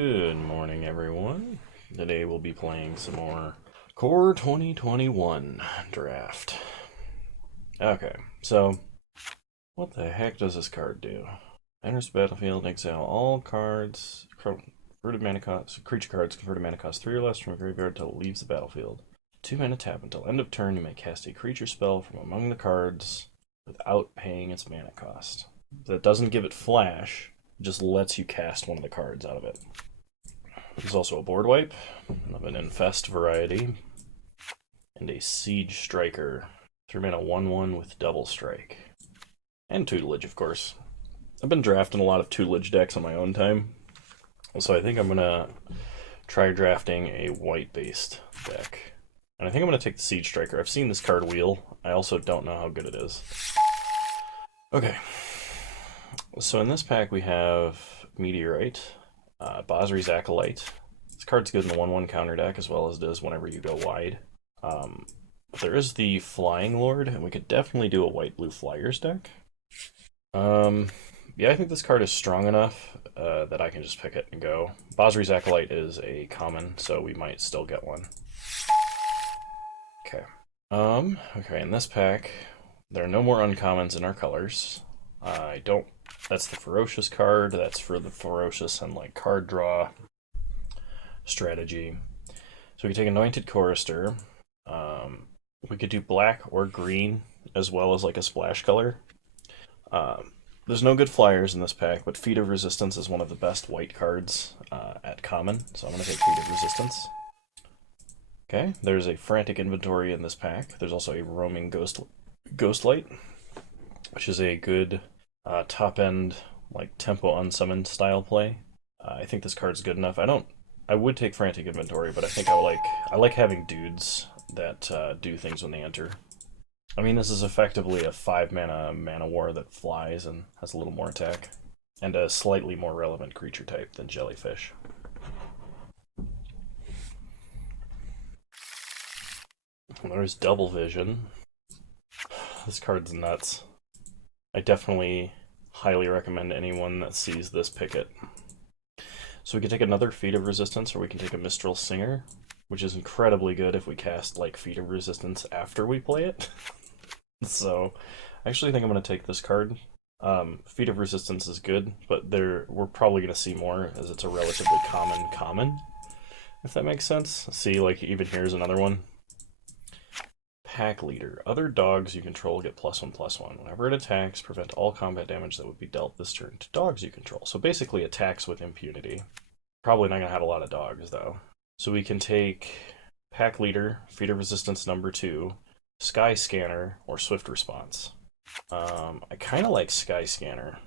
Good morning, everyone. Today we'll be playing some more Core 2021 Draft. Okay, so what the heck does this card do? Enters the battlefield, exile all cards, converted mana cost, creature cards converted mana cost 3 or less from a graveyard until it leaves the battlefield. 2 mana tap until end of turn. You may cast a creature spell from among the cards without paying its mana cost. That doesn't give it flash, it just lets you cast one of the cards out of it. There's also a board wipe of an Infest variety, and a Siege Striker. 3 mana 1/1 with double strike. And tutelage, of course. I've been drafting a lot of tutelage decks on my own time, so I think I'm gonna try drafting a white-based deck. And I think I'm gonna take the Siege Striker. I've seen this card wheel. I also don't know how good it is. Okay. So in this pack we have Meteorite, Basri's Acolyte. This card's good in the 1/1 counter deck as well as it is whenever you go wide. But there is the Flying Lord, and we could definitely do a white-blue Flyers deck. Yeah, I think this card is strong enough that I can just pick it and go. Basri's Acolyte is a common, so we might still get one. Okay. Okay, in this pack, there are no more uncommons in our colors. That's the Ferocious card. That's for the Ferocious and like card draw strategy. So we can take Anointed Chorister. We could do black or green as well as like a splash color. There's no good flyers in this pack, but Feat of Resistance is one of the best white cards at common, so I'm going to take Feat of Resistance. Okay, there's a Frantic Inventory in this pack. There's also a Roaming Ghostlight, which is a good top-end, like, tempo unsummoned style play. I think this card's good enough. I would take Frantic Inventory, but I think I like having dudes that do things when they enter. I mean, this is effectively a 5-mana war that flies and has a little more attack, and a slightly more relevant creature type than Jellyfish. There's Double Vision. This card's nuts. I definitely highly recommend anyone that sees this pick it. So we can take another Feat of Resistance, or we can take a Mistral Singer, which is incredibly good if we cast like Feat of Resistance after we play it. So I actually think I'm going to take this card. Feat of Resistance is good, but we're probably going to see more as it's a relatively common, if that makes sense. See, like even here's another one. Pack Leader. Other dogs you control get +1/+1. Whenever it attacks, prevent all combat damage that would be dealt this turn to dogs you control. So basically attacks with impunity. Probably not going to have a lot of dogs, though. So we can take Pack Leader, Feat of Resistance #2, Sky Scanner, or Swift Response. I kind of like Sky Scanner.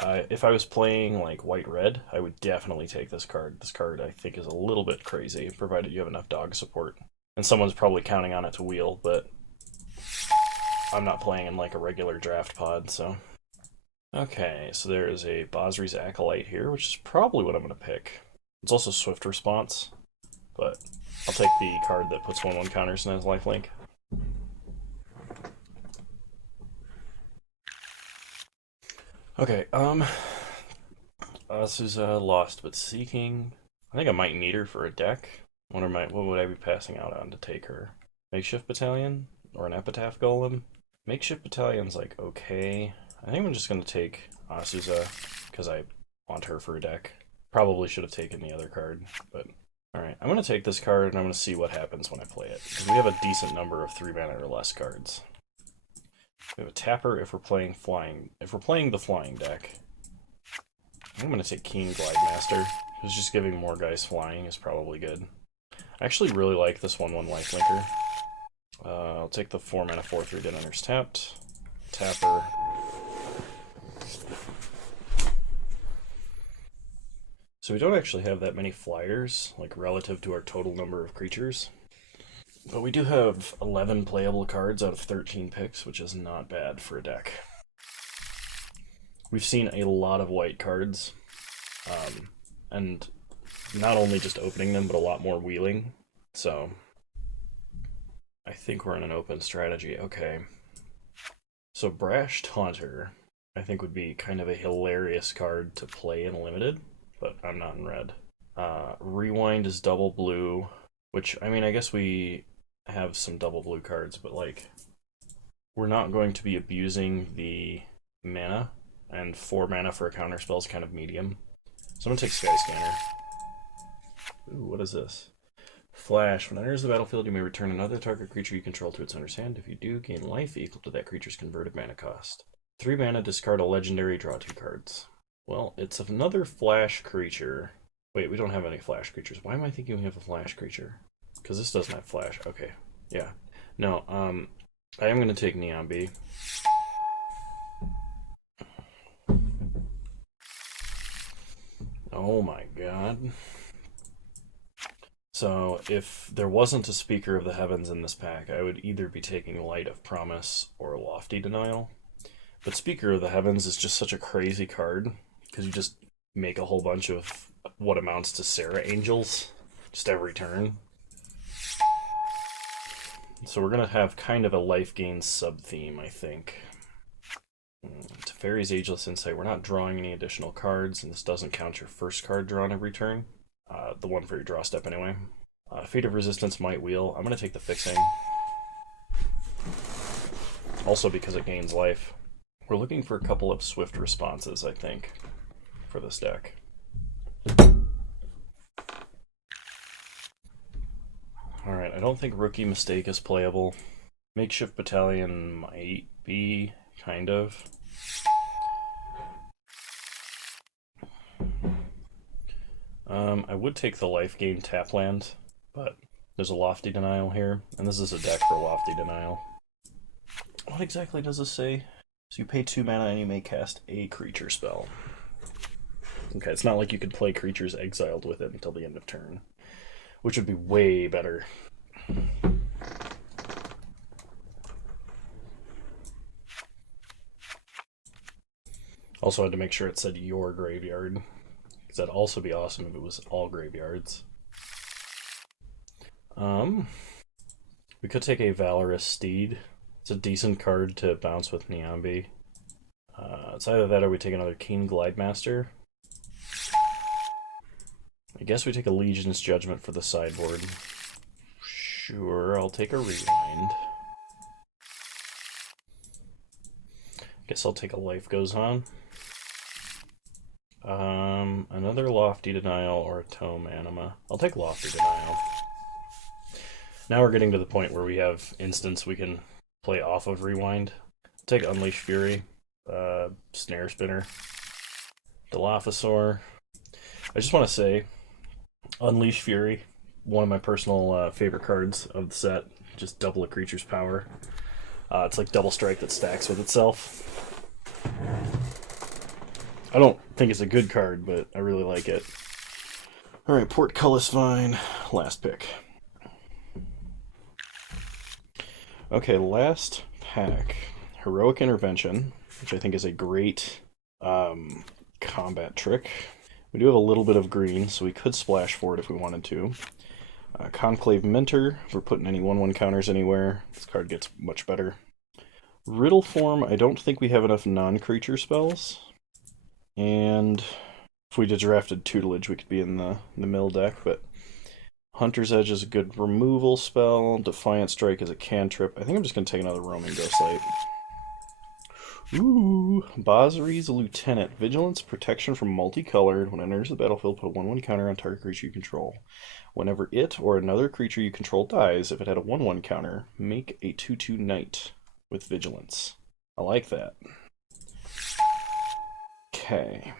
If I was playing like white-red, I would definitely take this card. This card, I think, is a little bit crazy, provided you have enough dog support. And someone's probably counting on it to wheel, but I'm not playing in like a regular draft pod, so. Okay, so there is a Basri's Acolyte here, which is probably what I'm going to pick. It's also Swift Response, but I'll take the card that puts 1/1 counters in his lifelink. Okay, this is Lost but Seeking. I think I might need her for a deck. What would I be passing out on to take her? Makeshift Battalion? Or an Epitaph Golem? Makeshift Battalion's like okay. I think I'm just going to take Asuza, because I want her for a deck. Probably should have taken the other card, but alright. I'm going to take this card and I'm going to see what happens when I play it. Because we have a decent number of 3-mana or less cards. We have a Tapper if we're playing flying. If we're playing the flying deck, I'm going to take Keen Glidemaster, because just giving more guys flying is probably good. I actually really like this 1/1 lifelinker. I'll take the 4-mana 4/3 that enters tapped. Tapper. So we don't actually have that many flyers, like relative to our total number of creatures. But we do have 11 playable cards out of 13 picks, which is not bad for a deck. We've seen a lot of white cards, and not only just opening them, but a lot more wheeling. So I think we're in an open strategy. Okay. So Brash Taunter, I think, would be kind of a hilarious card to play in Limited. but I'm not in red. Rewind is double blue, which, I mean, I guess we have some double blue cards, but, like, we're not going to be abusing the mana, and 4 mana for a counterspell is kind of medium. So I'm going to take Sky Scanner. Ooh, what is this? Flash. When it enters the battlefield, you may return another target creature you control to its owner's hand. If you do, gain life equal to that creature's converted mana cost. 3 mana, discard a legendary, draw 2 cards. Well, it's another flash creature. Wait, we don't have any flash creatures. Why am I thinking we have a flash creature? Because this doesn't have flash. Okay, yeah. No, I am going to take Neon Bee. Oh my god. So, if there wasn't a Speaker of the Heavens in this pack, I would either be taking Light of Promise or Lofty Denial. But Speaker of the Heavens is just such a crazy card, because you just make a whole bunch of what amounts to Sarah Angels, just every turn. So we're going to have kind of a life gain sub-theme, I think. Teferi's Ageless Insight, we're not drawing any additional cards, and this doesn't count your first card drawn every turn. The one for your draw step anyway. Fate of Resistance, Might Wheel. I'm going to take the Fixing. Also because it gains life. We're looking for a couple of swift responses, I think, for this deck. Alright, I don't think Rookie Mistake is playable. Makeshift Battalion might be, kind of. I would take the life gain tap land, but there's a Lofty Denial here, and this is a deck for Lofty Denial. What exactly does this say? So you pay 2 mana and you may cast a creature spell. Okay, it's not like you could play creatures exiled with it until the end of turn, which would be way better. Also had to make sure it said your graveyard, because that'd also be awesome if it was all graveyards. We could take a Valorous Steed. It's a decent card to bounce with Neon Bee. It's either that or we take another Keen Glidemaster. I guess we take a Legion's Judgment for the sideboard. Sure, I'll take a Rewind. Guess I'll take a Life Goes On. Another Lofty Denial or a Tome Anima. I'll take Lofty Denial. Now we're getting to the point where we have instants we can play off of Rewind. I'll take Unleash Fury, Snare Spinner, Dilophosaur. I just want to say, Unleash Fury, one of my personal favorite cards of the set. Just double a creature's power. It's like double strike that stacks with itself. I don't think it's a good card, but I really like it. Alright, Portcullis Vine, last pick. Okay, last pack. Heroic Intervention, which I think is a great combat trick. We do have a little bit of green, so we could splash for it if we wanted to. Conclave Mentor, if we're putting any 1/1 counters anywhere, this card gets much better. Riddle Form, I don't think we have enough non-creature spells. And if we just drafted Tutelage, we could be in the mill deck, but Hunter's Edge is a good removal spell. Defiant Strike is a cantrip. I think I'm just going to take another Roaming Ghostlight. Ooh, Basri's Lieutenant. Vigilance, protection from multicolored. When it enters the battlefield, put a 1/1 counter on target creature you control. Whenever it or another creature you control dies, if it had a 1/1 counter, make a 2/2 Knight with Vigilance. I like that. Okay.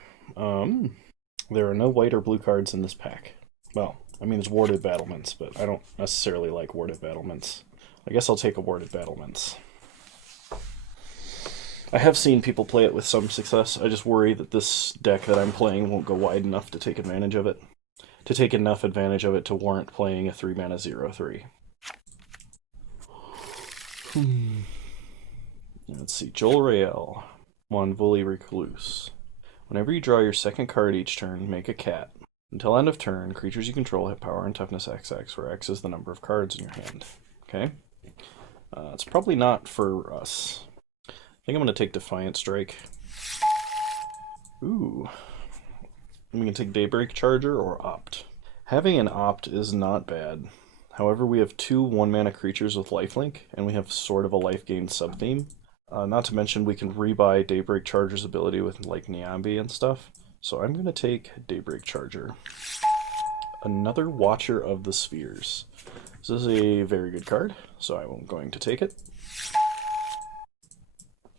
There are no white or blue cards in this pack. Well, I mean, there's Warded Battlements, but I don't necessarily like Warded Battlements. I guess I'll take a Warded Battlements. I have seen people play it with some success. I just worry that this deck that I'm playing won't go wide enough to take advantage of it. To take enough advantage of it to warrant playing a 3-mana 0/3. Let's see. Jolrael. Monvoli Recluse. Whenever you draw your second card each turn, make a cat. Until end of turn, creatures you control have power and toughness XX, where X is the number of cards in your hand. Okay? It's probably not for us. I think I'm going to take Defiant Strike. Ooh. We can take Daybreak Charger or Opt. Having an Opt is not bad. However, we have two 1-mana creatures with lifelink, and we have sort of a life gain sub-theme. Not to mention we can rebuy Daybreak Charger's ability with like Niambi and stuff. So I'm going to take Daybreak Charger. Another Watcher of the Spheres. This is a very good card, so I'm going to take it.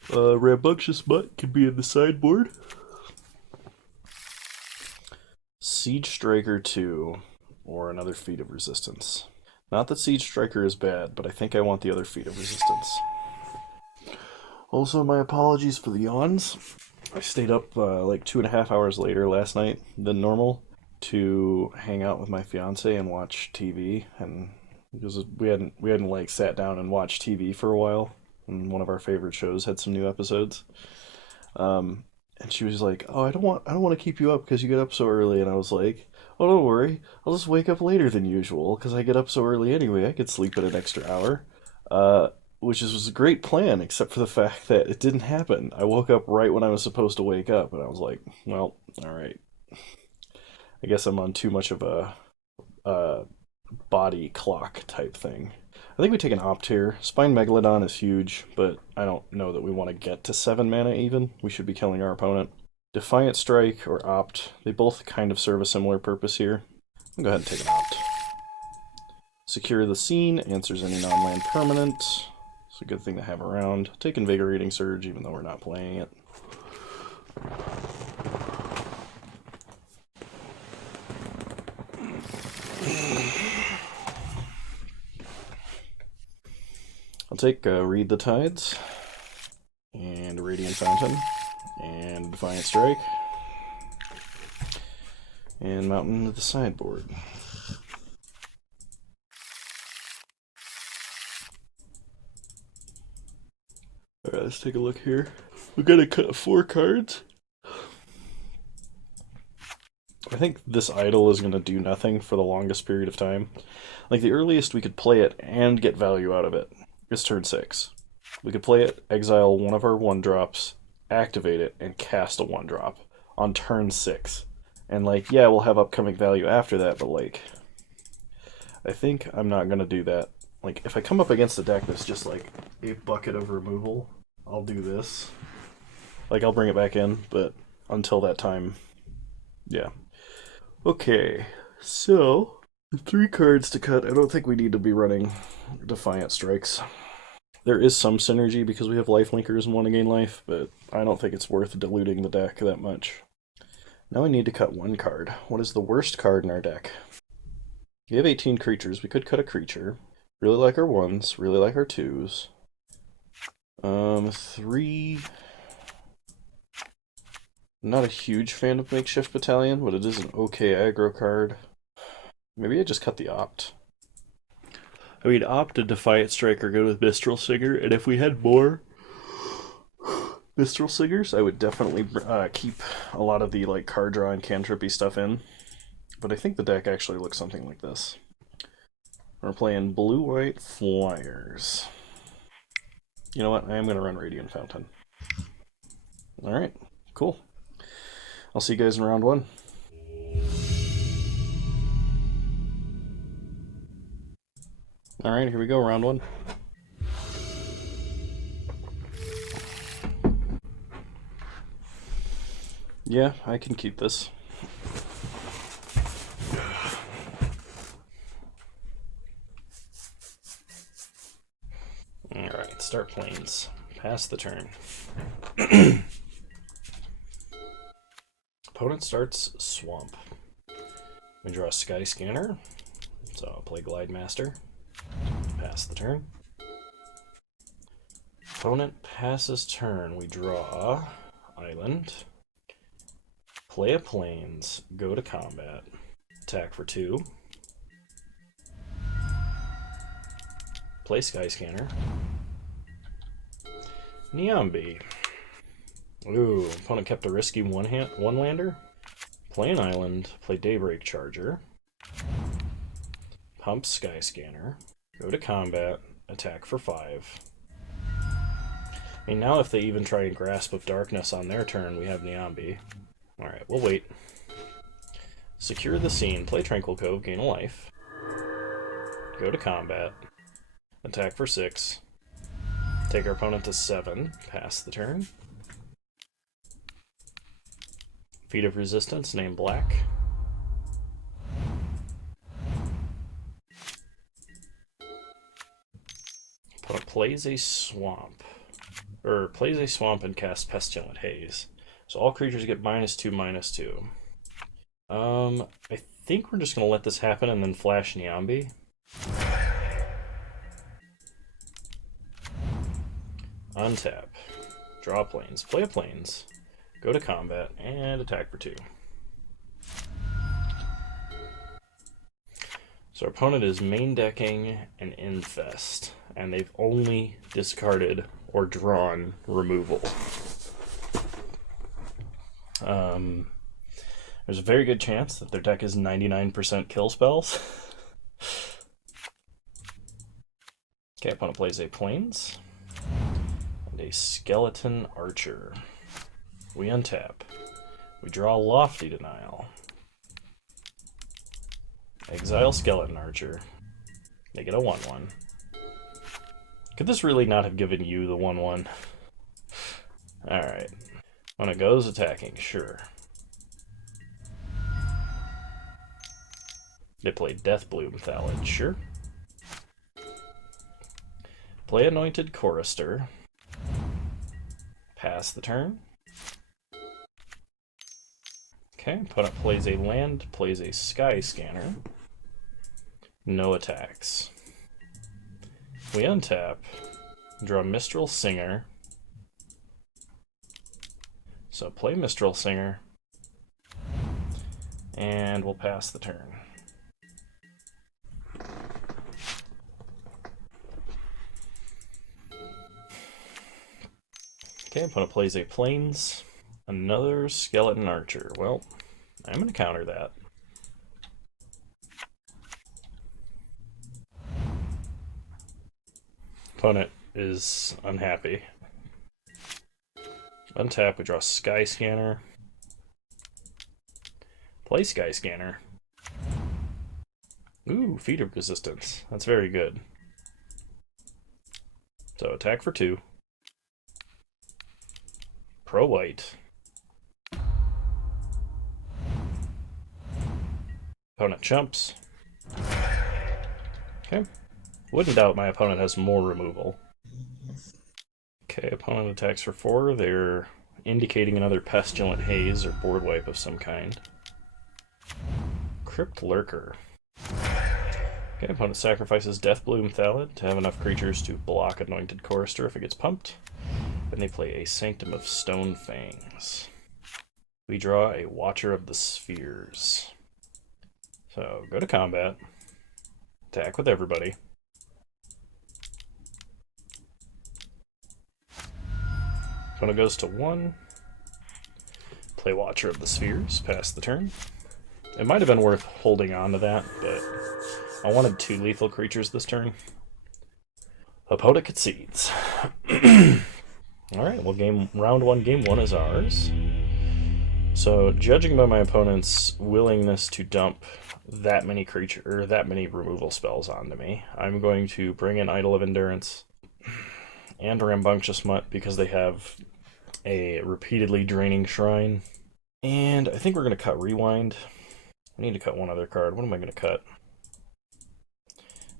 Rambunctious Mutt can be in the sideboard. Siege Striker 2, or another Feat of Resistance. Not that Siege Striker is bad, but I think I want the other Feat of Resistance. Also, my apologies for the yawns. I stayed up like 2.5 hours later last night than normal to hang out with my fiance and watch TV, and because we hadn't like sat down and watched TV for a while, and one of our favorite shows had some new episodes. And she was like, "Oh, I don't want to keep you up because you get up so early." And I was like, "Oh, don't worry, I'll just wake up later than usual because I get up so early anyway. I could sleep in an extra hour." Which was a great plan, except for the fact that it didn't happen. I woke up right when I was supposed to wake up, and I was like, "Well, all right. I guess I'm on too much of a body clock type thing." I think we take an Opt here. Spine Megalodon is huge, but I don't know that we want to get to 7 mana even. We should be killing our opponent. Defiant Strike or Opt, they both kind of serve a similar purpose here. I'll go ahead and take an Opt. Secure the Scene, answers any non-land permanent. It's a good thing to have around. Take Invigorating Surge, even though we're not playing it. I'll take Read the Tides, and Radiant Fountain, and Defiant Strike, and Mountain to the sideboard. Alright, let's take a look here. We're gonna cut 4 cards. I think this idol is gonna do nothing for the longest period of time. Like, the earliest we could play it and get value out of it is turn 6. We could play it, exile one of our 1-drops, activate it, and cast a 1-drop on turn 6. And, like, yeah, we'll have upcoming value after that, but, like, I think I'm not gonna do that. Like, if I come up against a deck that's just, like, a bucket of removal, I'll do this. Like, I'll bring it back in, but until that time, yeah. Okay, so, 3 cards to cut. I don't think we need to be running Defiant Strikes. There is some synergy because we have life linkers and want to gain life, but I don't think it's worth diluting the deck that much. Now we need to cut 1 card. What is the worst card in our deck? We have 18 creatures. We could cut a creature. Really like our 1s, really like our 2s. 3... Not a huge fan of Makeshift Battalion, but it is an okay aggro card. Maybe I just cut the Opt. I mean, Opt and Defiant Strike are good with Mistral Singer, and if we had more Mistral Singers, I would definitely keep a lot of the like card draw and cantrippy stuff in. But I think the deck actually looks something like this. We're playing blue-white flyers. You know what? I am going to run Radiant Fountain. Alright, cool. I'll see you guys in round 1. Alright, here we go, round 1. Yeah, I can keep this. Alright, start planes. Pass the turn. Opponent starts Swamp. We draw a Sky Scanner, so I'll play Glide Master. Pass the turn. Opponent passes turn. We draw Island. Play a Plains. Go to combat. Attack for 2. Play Sky Scanner. Niambi. Ooh, opponent kept a risky one-lander. Play an Island. Play Daybreak Charger. Pump Sky Scanner. Go to combat. Attack for 5. I mean, now if they even try and Grasp of Darkness on their turn, we have Niambi. Alright, we'll wait. Secure the scene, play Tranquil Cove, gain a life. Go to combat. Attack for 6. Take our opponent to 7. Pass the turn. Feat of Resistance, name Black. Opponent plays a swamp. Plays a swamp and casts Pestilent Haze. So all creatures get -2/-2. I think we're just going to let this happen and then flash Niambi. Untap. Draw planes. Play a planes. Go to combat and attack for 2. So our opponent is main decking an Infest, and they've only discarded or drawn removal. There's a very good chance that their deck is 99% kill spells. Okay, opponent plays a Plains and a Skeleton Archer. We untap. We draw Lofty Denial. Exile Skeleton Archer. They get a 1/1. Could this really not have given you the 1/1? Alright. When it goes attacking, sure. They play Deathbloom Thallid, sure. Play Anointed Chorister. Pass the turn. Okay, opponent plays a land, plays a Sky Scanner. No attacks. We untap, draw Mistral Singer. So play Mistral Singer, and we'll pass the turn. Okay, opponent plays a Plains, another Skeleton Archer. Well, I'm going to counter that. Opponent is unhappy. Untap, we draw Sky Scanner. Play Sky Scanner. Ooh, Feat of Resistance. That's very good. So attack for 2. Pro White. Opponent chumps. Okay. Wouldn't doubt my opponent has more removal. Okay, opponent attacks for 4. They're indicating another Pestilent Haze or board wipe of some kind. Crypt Lurker. Okay, opponent sacrifices Deathbloom Thallid to have enough creatures to block Anointed Chorister if it gets pumped. Then they play a Sanctum of Stone Fangs. We draw a Watcher of the Spheres. So go to combat. Attack with everybody. Opponent goes to 1. Play Watcher of the Spheres. Pass the turn. It might have been worth holding on to that, but I wanted 2 lethal creatures this turn. Opponent concedes. Alright, well round 1, game 1 is ours. So, judging by my opponent's willingness to dump that many removal spells onto me, I'm going to bring in Idol of Endurance and Rambunctious Mutt because they have a repeatedly draining shrine. And I think we're going to cut Rewind. I need to cut one other card. What am I going to cut?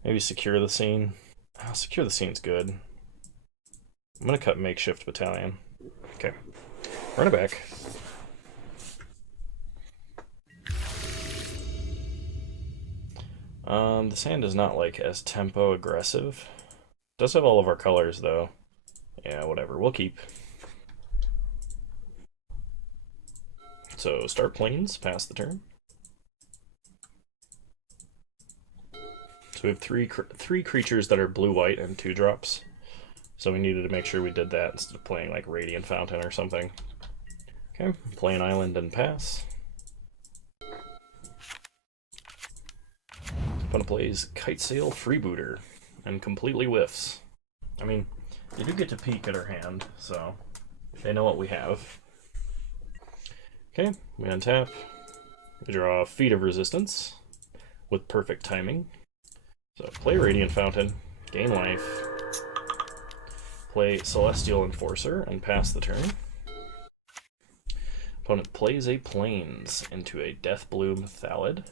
Maybe Secure the Scene. Oh, Secure the Scene's good. I'm going to cut Makeshift Battalion. Okay. Run it back. This hand is not like as tempo aggressive. Does have all of our colors though. Yeah, whatever. We'll keep. So start Plains, pass the turn. So we have three creatures that are blue-white and 2-drops. So we needed to make sure we did that instead of playing like Radiant Fountain or something. Okay, play an island and pass. Opponent plays Kitesail Freebooter and completely whiffs. I mean, you do get to peek at her hand, so they know what we have. Okay, we untap. We draw Feat of Resistance with perfect timing. So play Radiant Fountain, gain life, play Celestial Enforcer, and pass the turn. Opponent plays a Plains into a Deathbloom Thallid.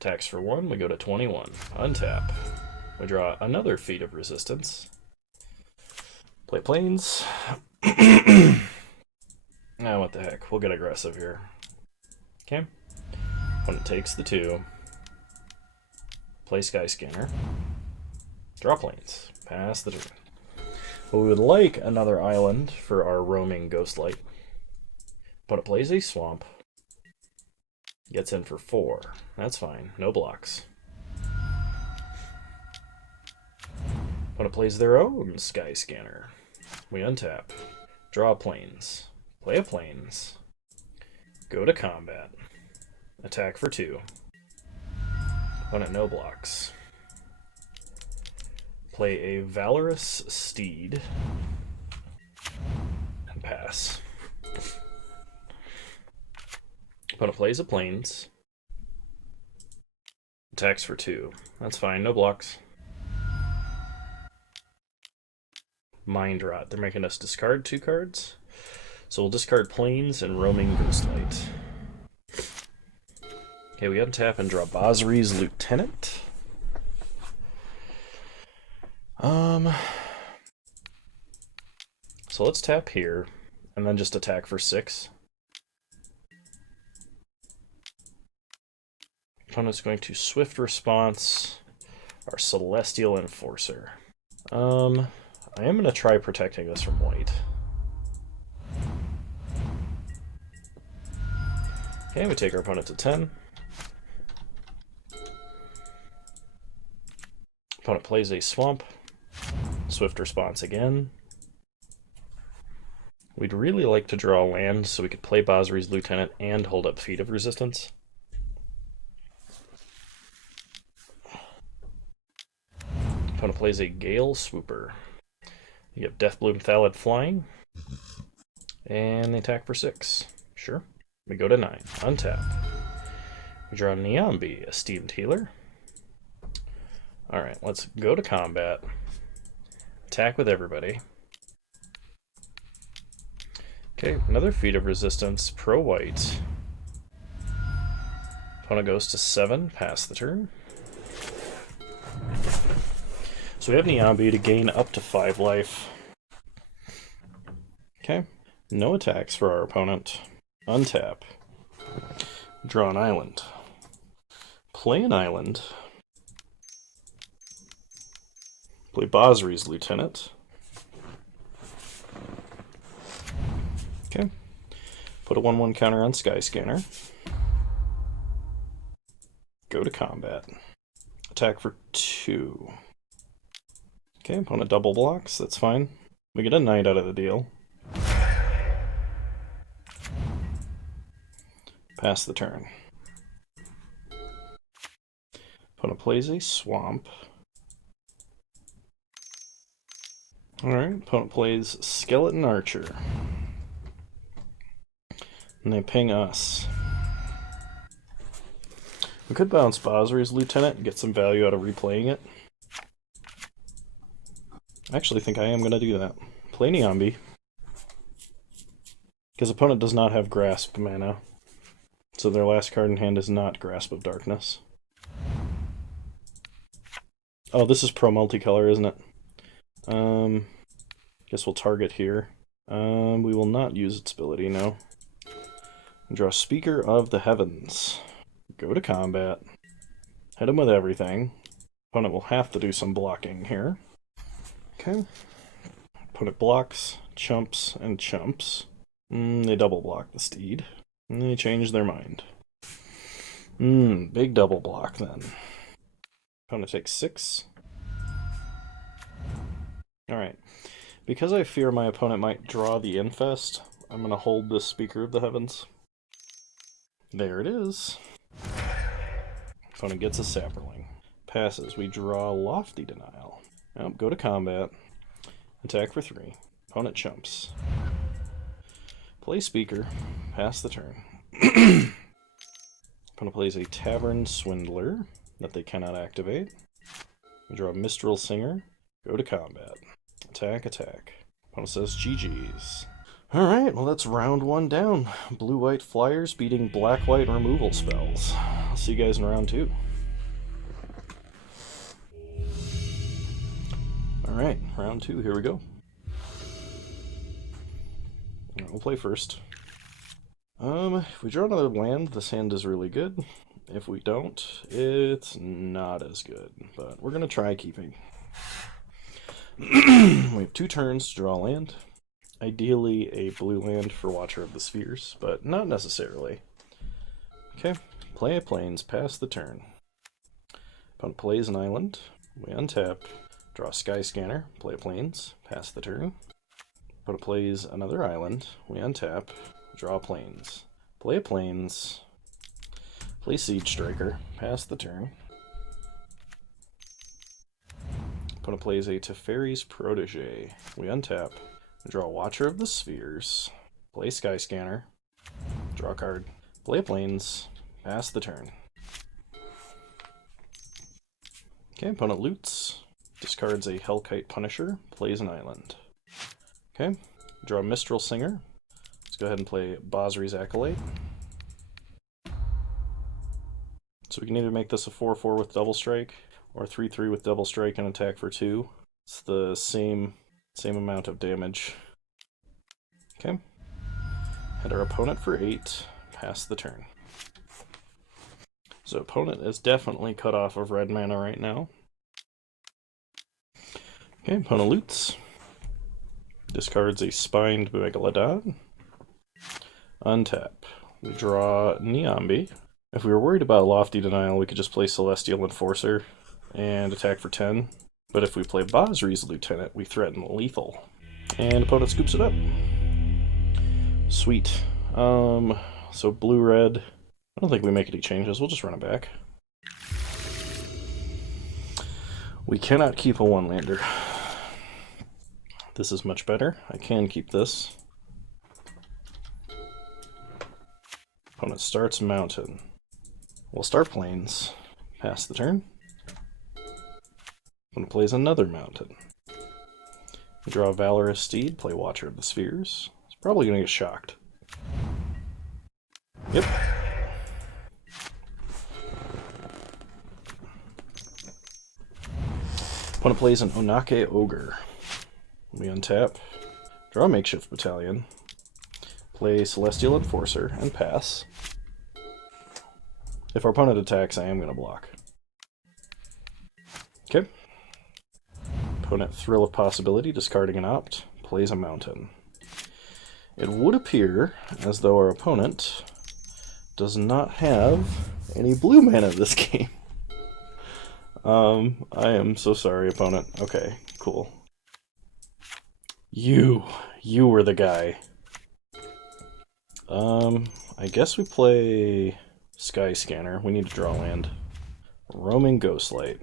Attacks for 1, we go to 21. Untap. We draw another Feat of Resistance. Play Plains. Now what the heck, we'll get aggressive here. Okay. Opponent takes the 2. Play Skyscanner. Draw Plains. Pass the turn. But we would like another island for our roaming Ghostlight. Opponent plays a Swamp. Gets in for 4. That's fine. No blocks. Opponent plays their own Skyscanner. We untap. Draw Plains. Play a Plains. Go to combat. Attack for 2. Opponent no blocks. Play a Valorous Steed. And pass. Opponent plays a Plains. Attacks for 2. That's fine, no blocks. Mind Rot. They're making us discard 2 cards. So we'll discard Plains and Roaming Ghostlight. Okay, we untap and draw Basri's Lieutenant. So let's tap here, and then just attack for 6. Opponent's going to Swift Response our Celestial Enforcer. I am going to try protecting this from white. Okay, we take our opponent to 10. Opponent plays a Swamp. Swift Response again. We'd really like to draw land so we could play Basri's Lieutenant and hold up Feat of Resistance. Opponent plays a Gale Swooper. You have Deathbloom Thallid flying. And they attack for 6. Sure. We go to 9. Untap. We draw Niambi, Esteemed Healer. Alright, let's go to combat. Attack with everybody. Okay, another Feat of Resistance, pro-white. Opponent goes to 7, pass the turn. So we have Niambi to gain up to 5 life. Okay, no attacks for our opponent. Untap. Draw an island. Play an island. Play Basri's Lieutenant. Okay. Put a 1/1 counter on Skyscanner. Go to combat. Attack for 2. Okay, opponent double blocks, that's fine. We get a knight out of the deal. Pass the turn. Opponent plays a Swamp. Alright, opponent plays Skeleton Archer. And they ping us. We could bounce Basri's Lieutenant and get some value out of replaying it. I actually think I am going to do that. Play Niambi. Because opponent does not have Grasp mana. So their last card in hand is not Grasp of Darkness. Oh, this is pro multicolor, isn't it? Guess we'll target here. We will not use its ability, no. Draw Speaker of the Heavens. Go to combat. Hit him with everything. Opponent will have to do some blocking here. Okay. Opponent blocks, chumps, and chumps. They double block the steed. And they change their mind. Big double block then. Opponent takes 6. Alright. Because I fear my opponent might draw the Infest, I'm going to hold this Speaker of the Heavens. There it is. Opponent gets a Sapperling. Passes. We draw Lofty Denial. Go to combat. Attack for 3. Opponent chumps. Play Speaker. Pass the turn. Opponent plays a Tavern Swindler that they cannot activate. We draw a Mistral Singer. Go to combat. Attack, attack. Opponent says GG's. Alright, well that's round 1 down. Blue-white flyers beating black-white removal spells. I'll see you guys in round 2. Alright, round 2, here we go. We'll play first. If we draw another land, this hand is really good. If we don't, it's not as good. But we're going to try keeping. We have 2 turns to draw land. Ideally a blue land for Watcher of the Spheres, but not necessarily. Okay, play a plains, pass the turn. Opponent plays an island. We untap. Draw a Sky Scanner, play a plains, pass the turn. Opponent plays another island. We untap. Draw plains. Play a plains. Play Siege Striker. Pass the turn. Opponent plays a Teferi's Protege. We untap. Draw Watcher of the Spheres. Play Sky Scanner. Draw a card. Play a plains. Pass the turn. Okay, opponent loots. Discards a Hellkite Punisher. Plays an island. Okay, draw Mistral Singer. Let's go ahead and play Basri's Acolyte. So we can either make this a 4/4 with double strike, or 3/3 with double strike and attack for 2. It's the same amount of damage. Okay. Hit our opponent for 8. Pass the turn. So opponent is definitely cut off of red mana right now. Okay, opponent loots. Discards a Spined Megalodon. Untap. We draw Niambi. If we were worried about Lofty Denial, we could just play Celestial Enforcer and attack for 10. But if we play Basri's Lieutenant, we threaten lethal. And opponent scoops it up. Sweet. So blue-red. I don't think we make any changes. We'll just run it back. We cannot keep a one-lander. This is much better. I can keep this. Opponent starts mountain. We'll start plains. Pass the turn. Opponent plays another mountain. We draw a Valorous Steed, play Watcher of the Spheres. It's probably going to get shocked. Yep. Opponent plays an Onake Ogre. We untap, draw a Makeshift Battalion, play Celestial Enforcer, and pass. If our opponent attacks, I am going to block. Okay. Opponent Thrill of Possibility, discarding an opt, plays a mountain. It would appear as though our opponent does not have any blue mana this game. I am so sorry, opponent. Okay, cool. You were the guy. I guess we play Sky Scanner. We need to draw land. Roaming Ghostlight.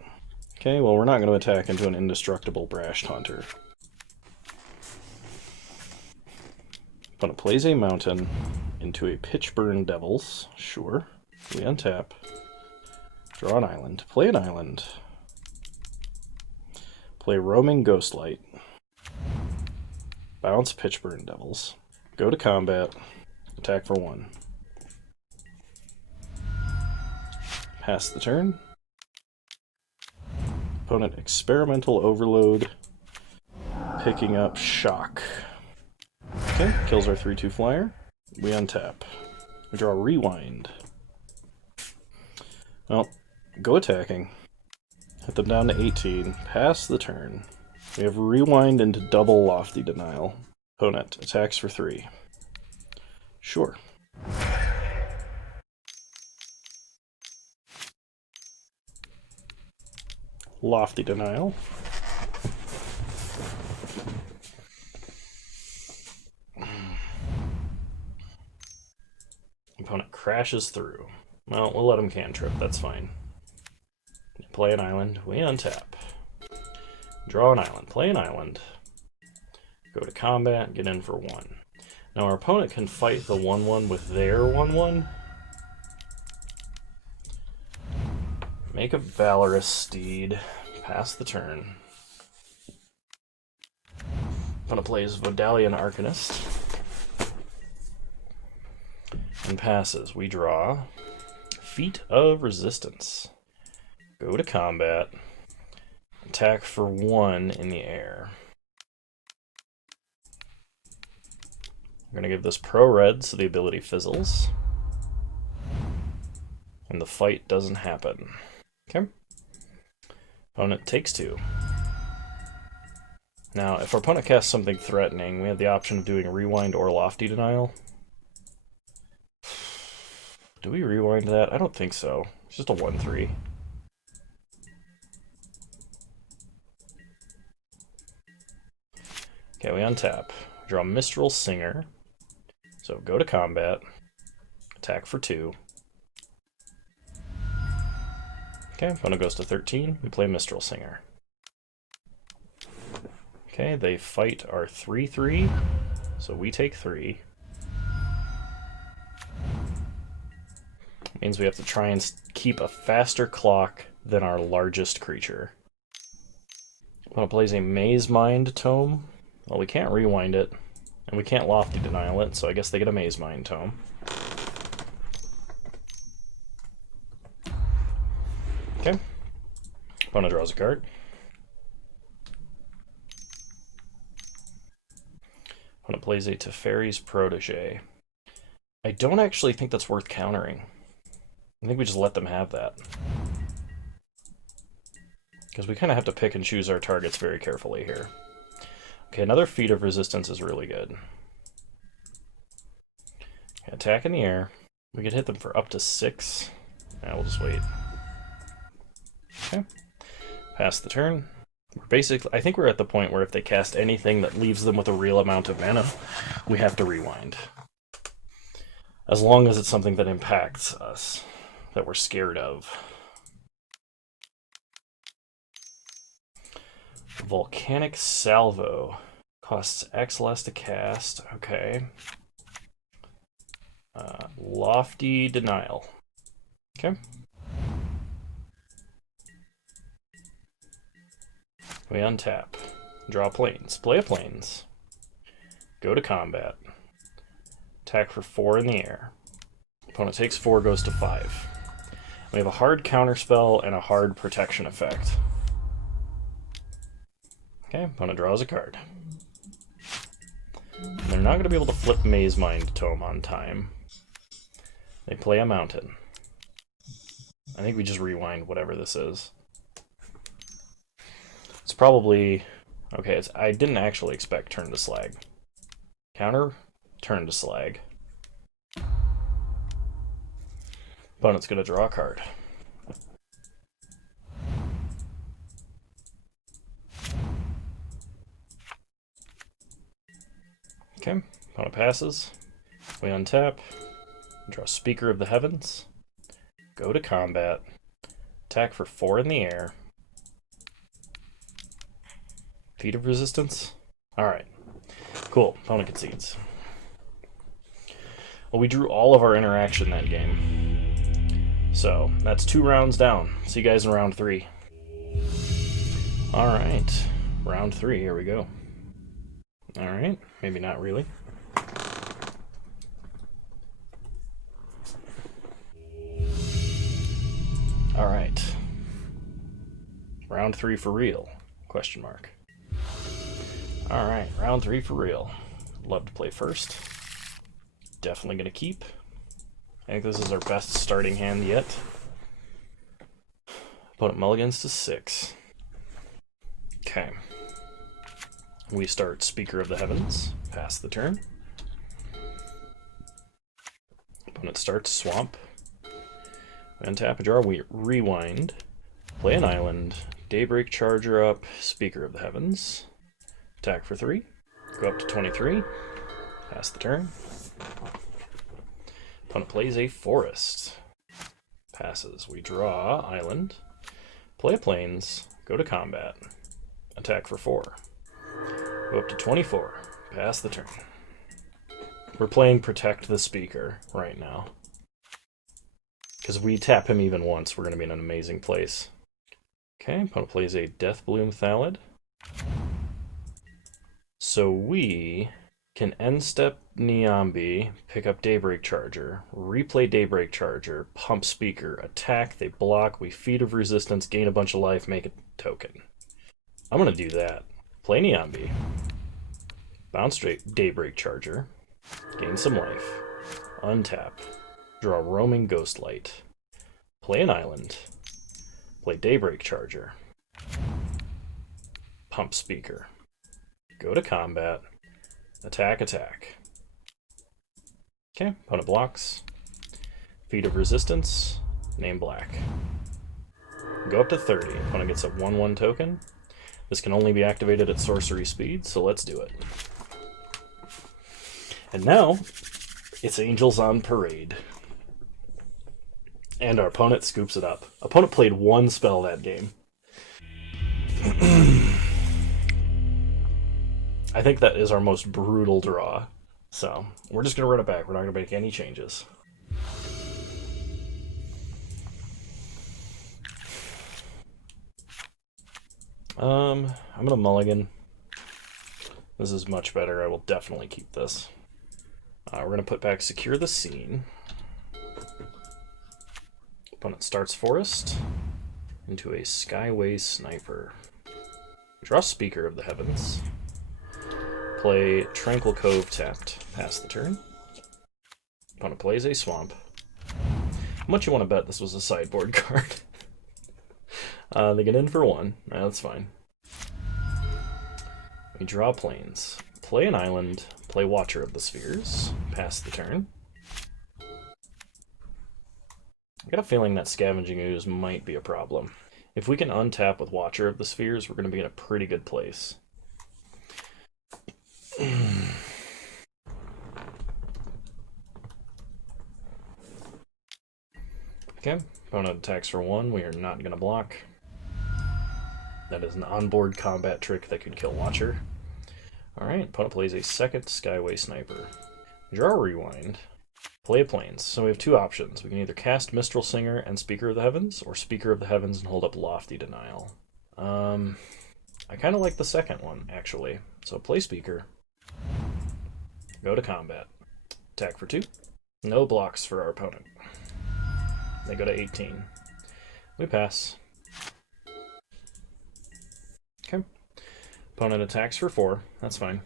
Okay, well we're not going to attack into an indestructible Brashed Hunter. Opponent plays a mountain into a Pitchburn Devils. Sure. We untap. Draw an island. Play an island. Play Roaming Ghostlight. Bounce Pitchburn Devils. Go to combat. Attack for 1. Pass the turn. Opponent Experimental Overload. Picking up Shock. Okay, kills our 3/2 flyer. We untap. We draw Rewind. Well, go attacking. Hit them down to 18. Pass the turn. We have Rewind into double Lofty Denial. Opponent attacks for 3. Sure. Lofty Denial. Opponent crashes through. Well, we'll let him cantrip, that's fine. Play an island, we untap. Draw an island, play an island. Go to combat, get in for 1. Now our opponent can fight the 1/1 with their 1/1. Make a valorous steed. Pass the turn. Opponent plays Vodalian Arcanist. And passes. We draw Feat of Resistance. Go to combat. Attack for 1 in the air. I'm going to give this Pro Red so the ability fizzles. And the fight doesn't happen. Okay. Opponent takes 2. Now, if our opponent casts something threatening, we have the option of doing Rewind or Lofty Denial. Do we rewind that? I don't think so. It's just a 1/3. Okay, we untap. Draw Mistral Singer. So go to combat. Attack for 2. Okay, opponent goes to 13. We play Mistral Singer. Okay, they fight our 3/3. So we take 3. Means we have to try and keep a faster clock than our largest creature. Opponent plays a Maze Mind Tome. Well, we can't rewind it, and we can't Lofty Denial it, so I guess they get a Maze Mind Tome. Okay. Opponent draws a card. Opponent plays a Teferi's Protege. I don't actually think that's worth countering. I think we just let them have that. Because we kind of have to pick and choose our targets very carefully here. Okay, another Feat of Resistance is really good. Attack in the air. We could hit them for up to 6. We'll just wait. Okay. Pass the turn. We're basically, I think we're at the point where if they cast anything that leaves them with a real amount of mana, we have to rewind. As long as it's something that impacts us, that we're scared of. Volcanic Salvo. Costs X less to cast. Okay. Lofty Denial. Okay. We untap. Draw planes. Play a planes. Go to combat. Attack for 4 in the air. Opponent takes 4, goes to 5. We have a hard counterspell and a hard protection effect. Okay, opponent draws a card. They're not going to be able to flip Maze Mind Tome on time. They play a mountain. I think we just rewind whatever this is. It's probably... Okay, I didn't actually expect turn to slag. Counter, turn to slag. Opponent's going to draw a card. Okay, opponent passes. We untap. Draw Speaker of the Heavens. Go to combat. Attack for 4 in the air. Feat of Resistance. Alright. Cool. Opponent concedes. Well, we drew all of our interaction that game. So, that's 2 rounds down. See you guys in round 3. Alright. Round 3, here we go. Alright. Maybe not really. Alright. Round 3 for real? Question mark. Alright, round 3 for real. Love to play first. Definitely gonna keep. I think this is our best starting hand yet. Opponent mulligans to 6. Okay. We start Speaker of the Heavens. Pass the turn. Opponent starts Swamp. We untap a draw. We rewind. Play an island. Daybreak Charger up. Speaker of the Heavens. Attack for 3. Go up to 23. Pass the turn. Opponent plays a forest. Passes. We draw island. Play plains. Go to combat. Attack for 4. Go up to 24. Pass the turn. We're playing Protect the Speaker right now. Because if we tap him even once, we're going to be in an amazing place. Okay, opponent plays a Death Bloom Thallid. So we can end step Niambi, pick up Daybreak Charger, replay Daybreak Charger, pump Speaker, attack, they block, we feed of resistance, gain a bunch of life, make a token. I'm going to do that. Play Niambi, bounce Daybreak Charger, gain some life, untap, draw Roaming Ghostlight, play an island, play Daybreak Charger, pump Speaker, go to combat, attack, attack. Okay, opponent blocks, feed of resistance, name black. Go up to 30, opponent gets a 1/1 token. This can only be activated at sorcery speed, so let's do it. And now, it's Angels on Parade. And our opponent scoops it up. Opponent played one spell that game. I think that is our most brutal draw. So, we're just going to run it back. We're not going to make any changes. I'm going to mulligan. This is much better. I will definitely keep this. We're going to put back Secure the Scene. Opponent starts Forest into a Skyway Sniper. Draw Speaker of the Heavens. Play Tranquil Cove tapped. Pass the turn. Opponent plays a Swamp. How much you want to bet this was a sideboard card? They get in for 1. That's fine. We draw Plains. Play an island. Play Watcher of the Spheres. Pass the turn. I got a feeling that Scavenging Ooze might be a problem. If we can untap with Watcher of the Spheres, we're going to be in a pretty good place. Okay, opponent attacks for 1. We are not going to block. That is an onboard combat trick that could kill Watcher. Alright, opponent plays a second Skyway Sniper. Draw Rewind. Play a Plains. So we have 2 options. We can either cast Mistral Singer and Speaker of the Heavens, or Speaker of the Heavens and hold up Lofty Denial. I kind of like the second one, actually. So play Speaker. Go to combat. Attack for 2. No blocks for our opponent. They go to 18. We pass. Okay. Opponent attacks for 4. That's fine.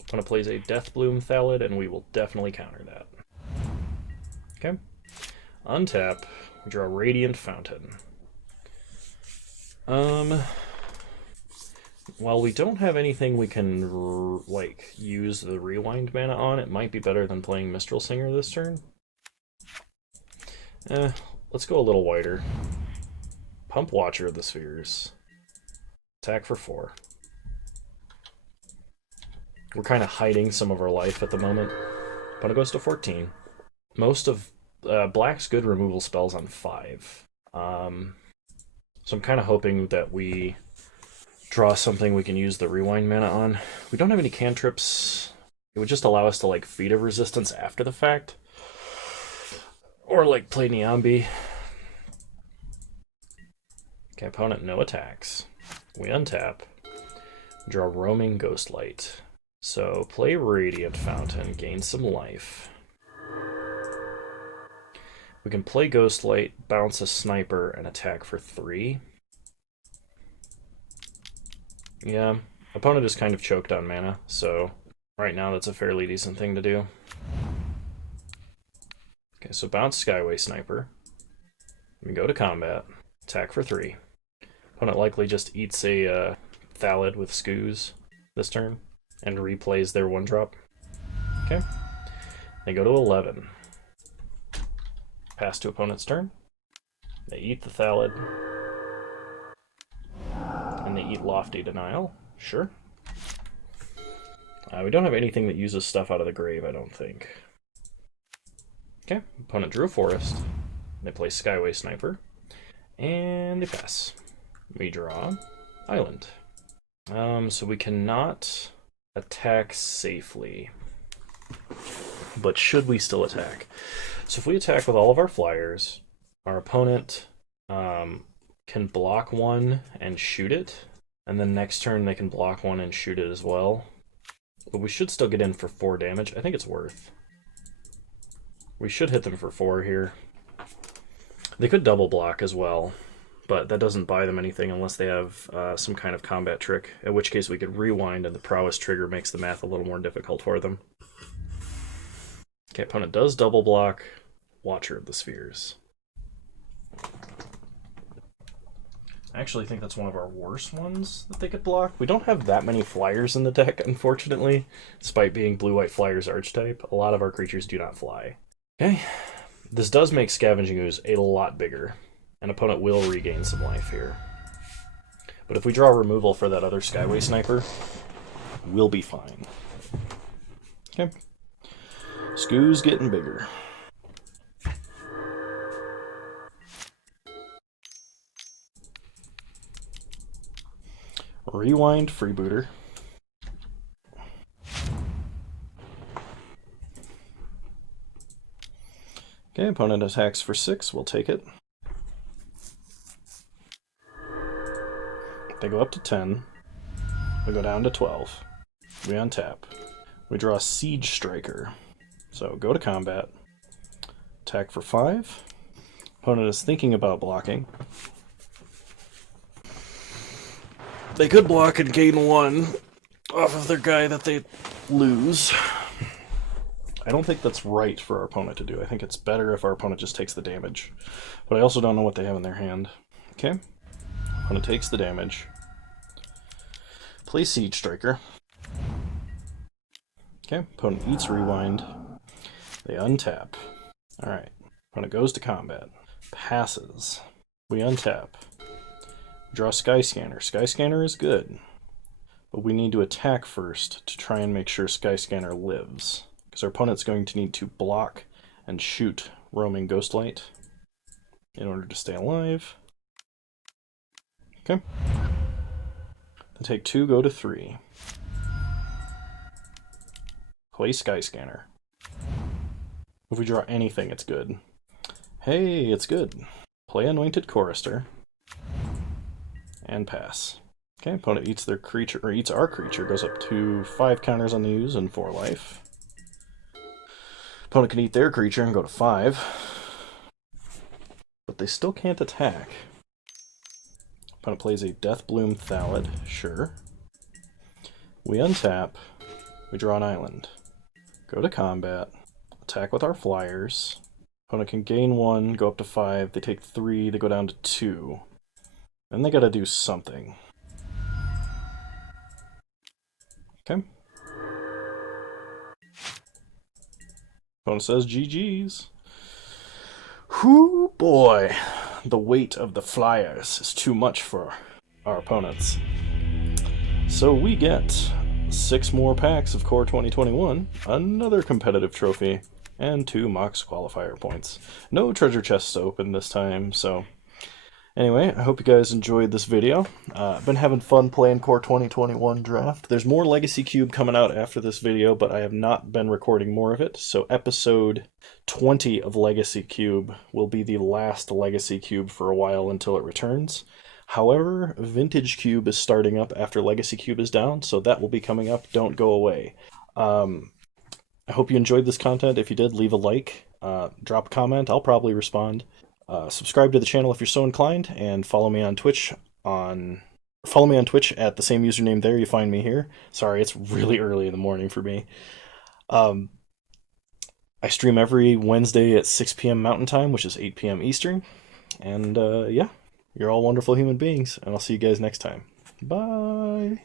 Opponent plays a Death Bloom Thallid, and we will definitely counter that. Okay. Untap. We draw Radiant Fountain. While we don't have anything we can like use the rewind mana on, it might be better than playing Mistral Singer this turn. Let's go a little wider. Pump Watcher of the Spheres. Attack for 4. We're kind of hiding some of our life at the moment. Opponent goes to 14. Most of Black's good removal spells on 5. So I'm kind of hoping that we draw something we can use the rewind mana on. We don't have any cantrips. It would just allow us to like feed of resistance after the fact. Or like play Niambi. Okay, opponent no attacks. We untap. Draw Roaming Ghostlight. So play Radiant Fountain, gain some life. We can play Ghostlight, bounce a Sniper, and attack for 3. Yeah, opponent is kind of choked on mana, so right now that's a fairly decent thing to do. Okay, so bounce Skyway Sniper. We go to combat, attack for 3. Opponent likely just eats a Thallid with Skoos this turn and replays their 1-drop. Okay, they go to 11. Pass to opponent's turn. They eat the Thallid. And they eat Lofty Denial. Sure. We don't have anything that uses stuff out of the grave, I don't think. Okay, opponent drew a Forest. They play Skyway Sniper. And they pass. We draw Island. So we cannot attack safely. but should we still attack? So if we attack with all of our flyers, our opponent can block one and shoot it, and then next turn they can block one and shoot it as well. But we should still get in for 4 damage. I think it's worth. We should hit them for 4 here. They could double block as well, but that doesn't buy them anything unless they have some kind of combat trick, in which case we could rewind and the prowess trigger makes the math a little more difficult for them. Okay, opponent does double block. Watcher of the Spheres. I actually think that's one of our worst ones that they could block. We don't have that many flyers in the deck, unfortunately, despite being blue-white flyers archetype. A lot of our creatures do not fly. Okay, this does make Scavenging Ooze a lot bigger. An opponent will regain some life here. But if we draw removal for that other Skyway Sniper, we'll be fine. Okay. Skoo's getting bigger. Rewind Freebooter. Okay, opponent attacks for 6, we'll take it. They go up to 10. We go down to 12. We untap. We draw Siege Striker. So go to combat. Attack for 5. Opponent is thinking about blocking. They could block and gain 1 off of their guy that they lose. I don't think that's right for our opponent to do. I think it's better if our opponent just takes the damage. But I also don't know what they have in their hand. Okay. Opponent takes the damage. Play Siege Striker. Okay. Opponent eats Rewind. They untap. Alright. Opponent goes to combat. Passes. We untap. Draw Skyscanner. Skyscanner is good, but we need to attack first to try and make sure Skyscanner lives, because our opponent's going to need to block and shoot Roaming Ghostlight in order to stay alive. Okay. Then take 2, go to 3. Play Skyscanner. If we draw anything, it's good. Hey, it's good. Play Anointed Chorister. And pass. Okay, opponent eats their creature, or eats our creature, goes up to 5 counters on the use and 4 life. Opponent can eat their creature and go to 5. But they still can't attack. Opponent plays a Deathbloom Thallid, sure. We untap, we draw an island. Go to combat, attack with our flyers. Opponent can gain 1, go up to 5, they take 3, they go down to 2. Then they gotta do something. Okay. Opponent says GG's. Whoo boy! The weight of the flyers is too much for our opponents. So we get 6 more packs of Core 2021, another competitive trophy, and 2 Mox qualifier points. No treasure chests open this time, so... Anyway, I hope you guys enjoyed this video. I've been having fun playing Core 2021 Draft. There's more Legacy Cube coming out after this video, but I have not been recording more of it, so episode 20 of Legacy Cube will be the last Legacy Cube for a while until it returns. However, Vintage Cube is starting up after Legacy Cube is down, so that will be coming up. Don't go away. I hope you enjoyed this content. If you did, leave a like, drop a comment. I'll probably respond. Subscribe to the channel if you're so inclined, and follow me on Twitch at the same username there you find me here. Sorry, it's really early in the morning for me. I stream every Wednesday at 6 p.m. Mountain Time, which is 8 p.m. Eastern. And yeah, you're all wonderful human beings, and I'll see you guys next time. Bye!